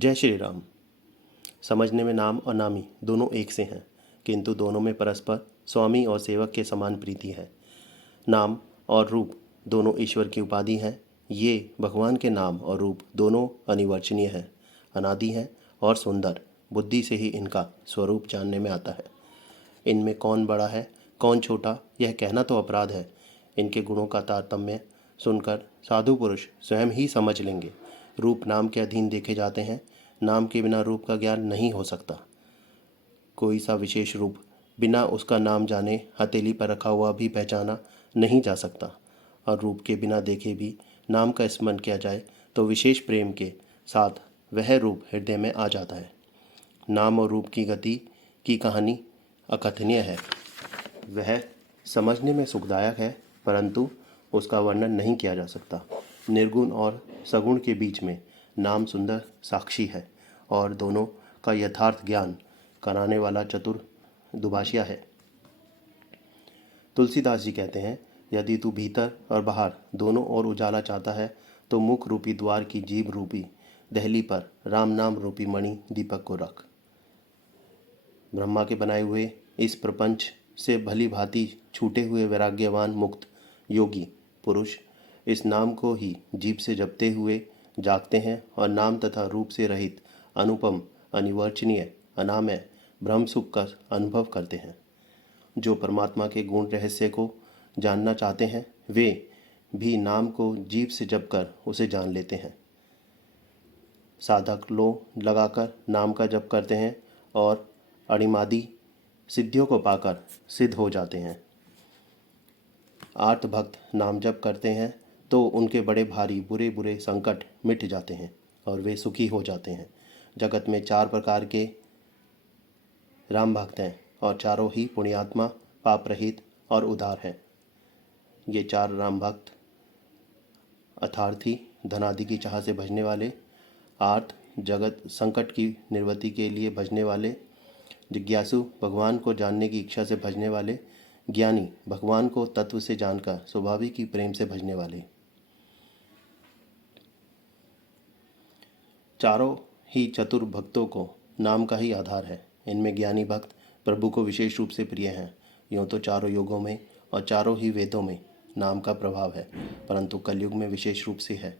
जय श्री राम। समझने में नाम और नामी दोनों एक से हैं, किंतु दोनों में परस्पर स्वामी और सेवक के समान प्रीति है। नाम और रूप दोनों ईश्वर की उपाधि हैं। ये भगवान के नाम और रूप दोनों अनिर्वचनीय हैं, अनादि हैं और सुंदर। बुद्धि से ही इनका स्वरूप जानने में आता है। इनमें कौन बड़ा है कौन छोटा, यह कहना तो अपराध है। इनके गुणों का तारतम्य सुनकर साधु पुरुष स्वयं ही समझ लेंगे। रूप नाम के अधीन देखे जाते हैं। नाम के बिना रूप का ज्ञान नहीं हो सकता। कोई सा विशेष रूप बिना उसका नाम जाने हथेली पर रखा हुआ भी पहचाना नहीं जा सकता, और रूप के बिना देखे भी नाम का स्मरण किया जाए तो विशेष प्रेम के साथ वह रूप हृदय में आ जाता है। नाम और रूप की गति की कहानी अकथनीय है। वह समझने में सुखदायक है, परंतु उसका वर्णन नहीं किया जा सकता। निर्गुण और सगुण के बीच में नाम सुंदर साक्षी है और दोनों का यथार्थ ज्ञान कराने वाला चतुर दुभाषिया है। तुलसीदास जी कहते हैं, यदि तू भीतर और बाहर दोनों ओर उजाला चाहता है तो मुख रूपी द्वार की जीभ रूपी दहली पर राम नाम रूपी मणि दीपक को रख। ब्रह्मा के बनाए हुए इस प्रपंच से भली भांति छूटे हुए वैराग्यवान मुक्त योगी पुरुष इस नाम को ही जीभ से जपते हुए जागते हैं और नाम तथा रूप से रहित अनुपम अनिवर्चनीय अनामय ब्रह्म सुख का अनुभव करते हैं। जो परमात्मा के गुण रहस्य को जानना चाहते हैं वे भी नाम को जीभ से जपकर उसे जान लेते हैं। साधक लोग लगाकर नाम का जप करते हैं और अणिमादि सिद्धियों को पाकर सिद्ध हो जाते हैं। आर्त भक्त नाम जप करते हैं तो उनके बड़े भारी बुरे बुरे संकट मिट जाते हैं और वे सुखी हो जाते हैं। जगत में 4 प्रकार के राम भक्त हैं और चारों ही पुण्यात्मा, पाप रहित और उदार हैं। ये 4 राम भक्त अर्थार्थी, धनादि की चाह से भजने वाले, आर्त जगत संकट की निवृत्ति के लिए भजने वाले, जिज्ञासु भगवान को जानने की इच्छा से भजने वाले, ज्ञानी भगवान को तत्व से जानकर स्वाभाविक ही प्रेम से भजने वाले। चारों ही चतुर भक्तों को नाम का ही आधार है। इनमें ज्ञानी भक्त प्रभु को विशेष रूप से प्रिय हैं। यूँ तो चारों युगों में और चारों ही वेदों में नाम का प्रभाव है, परंतु कलयुग में विशेष रूप से है।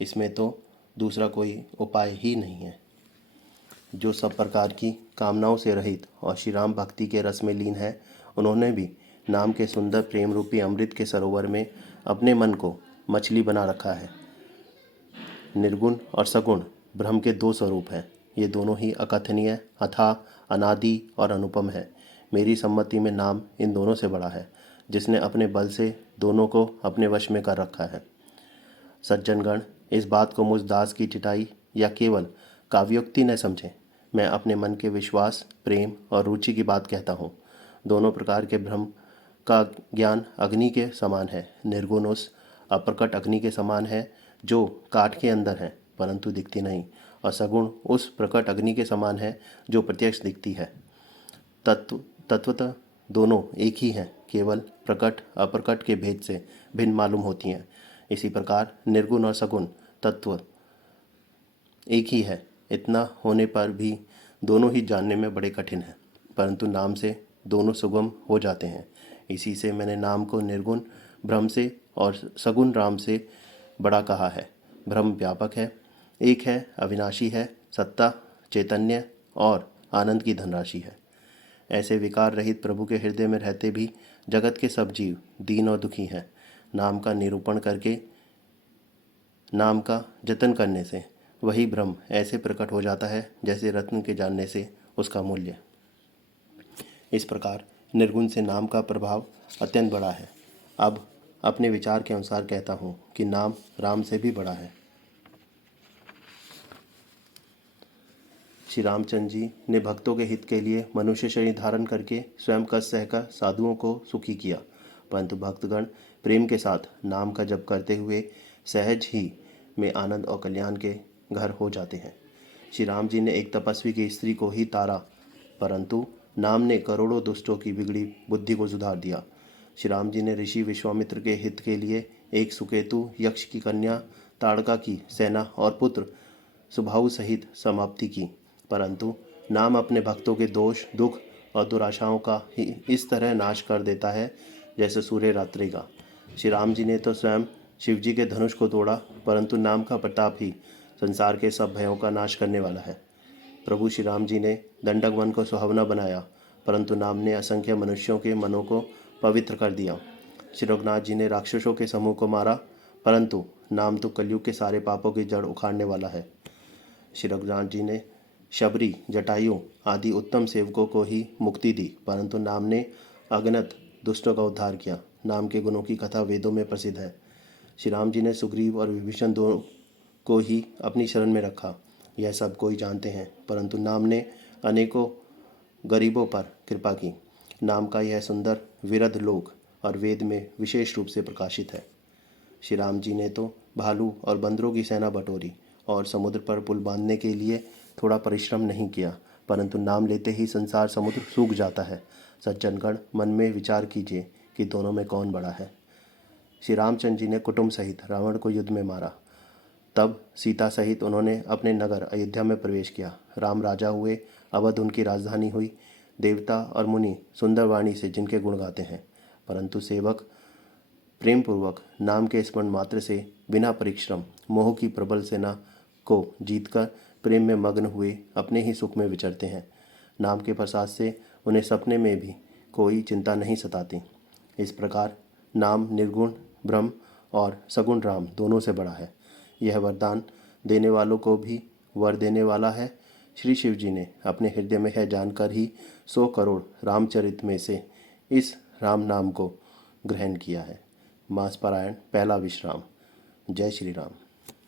इसमें तो दूसरा कोई उपाय ही नहीं है। जो सब प्रकार की कामनाओं से रहित और श्री राम भक्ति के रस में लीन है, उन्होंने भी नाम के सुंदर प्रेम रूपी अमृत के सरोवर में अपने मन को मछली बना रखा है। निर्गुण और सगुण ब्रह्म के 2 स्वरूप हैं। ये दोनों ही अकथनीय, अथाह, अनादि और अनुपम है। मेरी सम्मति में नाम इन दोनों से बड़ा है, जिसने अपने बल से दोनों को अपने वश में कर रखा है। सज्जनगण इस बात को मुझ दास की चिटाई या केवल काव्योक्ति न समझें। मैं अपने मन के विश्वास, प्रेम और रुचि की बात कहता हूँ। दोनों प्रकार के ब्रह्म का ज्ञान अग्नि के समान है। निर्गुण उस अप्रकट अग्नि के समान है जो काठ के अंदर है परंतु दिखती नहीं, और सगुण उस प्रकट अग्नि के समान है जो प्रत्यक्ष दिखती है। तत्वतः दोनों एक ही हैं, केवल प्रकट अप्रकट के भेद से भिन्न मालूम होती हैं। इसी प्रकार निर्गुण और सगुण तत्व एक ही है। इतना होने पर भी दोनों ही जानने में बड़े कठिन हैं, परंतु नाम से दोनों सुगम हो जाते हैं। इसी से मैंने नाम को निर्गुण ब्रह्म से और सगुण राम से बड़ा कहा है। ब्रह्म व्यापक है, एक है, अविनाशी है, सत्ता, चैतन्य और आनंद की धनराशि है। ऐसे विकार रहित प्रभु के हृदय में रहते भी जगत के सब जीव दीन और दुखी हैं। नाम का निरूपण करके, नाम का जतन करने से वही ब्रह्म ऐसे प्रकट हो जाता है जैसे रत्न के जानने से उसका मूल्य। इस प्रकार निर्गुण से नाम का प्रभाव अत्यंत बड़ा है। अब अपने विचार के अनुसार कहता हूँ कि नाम राम से भी बड़ा है। श्री रामचंद्र जी ने भक्तों के हित के लिए मनुष्य शरीर धारण करके स्वयं कष्ट सहकर साधुओं को सुखी किया, परंतु भक्तगण प्रेम के साथ नाम का जप करते हुए सहज ही में आनंद और कल्याण के घर हो जाते हैं। श्री राम जी ने एक तपस्वी की स्त्री को ही तारा, परंतु नाम ने करोड़ों दुष्टों की बिगड़ी बुद्धि को सुधार दिया। श्री राम जी ने ऋषि विश्वामित्र के हित के लिए एक सुकेतु यक्ष की कन्या ताड़का की सेना और पुत्र स्वभाव सहित समाप्ति की, परंतु नाम अपने भक्तों के दोष, दुख और दुराशाओं का ही इस तरह नाश कर देता है जैसे सूर्य रात्रि का। श्री राम जी ने तो स्वयं शिव जी के धनुष को तोड़ा, परंतु नाम का प्रताप ही संसार के सब भयों का नाश करने वाला है। प्रभु श्री राम जी ने दंडक वन को सुहावना बनाया, परंतु नाम ने असंख्य मनुष्यों के मनों को पवित्र कर दिया। श्री रघुनाथ जी ने राक्षसों के समूह को मारा, परंतु नाम तो कलयुग के सारे पापों की जड़ उखाड़ने वाला है। श्री रघुनाथ जी ने शबरी, जटायु आदि उत्तम सेवकों को ही मुक्ति दी, परंतु नाम ने अगणित दुष्टों का उद्धार किया। नाम के गुणों की कथा वेदों में प्रसिद्ध है। श्री राम जी ने सुग्रीव और विभीषण दोनों को ही अपनी शरण में रखा, यह सब कोई जानते हैं, परंतु नाम ने अनेकों गरीबों पर कृपा की। नाम का यह सुंदर विरध लोक और वेद में विशेष रूप से प्रकाशित है। श्री राम जी ने तो भालू और बंदरों की सेना बटोरी और समुद्र पर पुल बांधने के लिए थोड़ा परिश्रम नहीं किया, परंतु नाम लेते ही संसार समुद्र सूख जाता है। सज्जनगण, मन में विचार कीजिए कि दोनों में कौन बड़ा है। श्री रामचंद्र जी ने कुटुंब सहित रावण को युद्ध में मारा, तब सीता सहित उन्होंने अपने नगर अयोध्या में प्रवेश किया। राम राजा हुए, अवध उनकी राजधानी हुई। देवता और मुनि सुंदर वाणी से जिनके गुण गाते हैं, परंतु सेवक प्रेम पूर्वक नाम के स्मरण मात्र से बिना परिश्रम मोह की प्रबल सेना को जीतकर प्रेम में मग्न हुए अपने ही सुख में विचरते हैं। नाम के प्रसाद से उन्हें सपने में भी कोई चिंता नहीं सताती। इस प्रकार नाम निर्गुण ब्रह्म और सगुण राम दोनों से बड़ा है। यह वरदान देने वालों को भी वर देने वाला है। श्री शिव जी ने अपने हृदय में है जानकर ही 100 करोड़ रामचरित में से इस राम नाम को ग्रहण किया है। मास पारायण पहला विश्राम। जय श्री राम।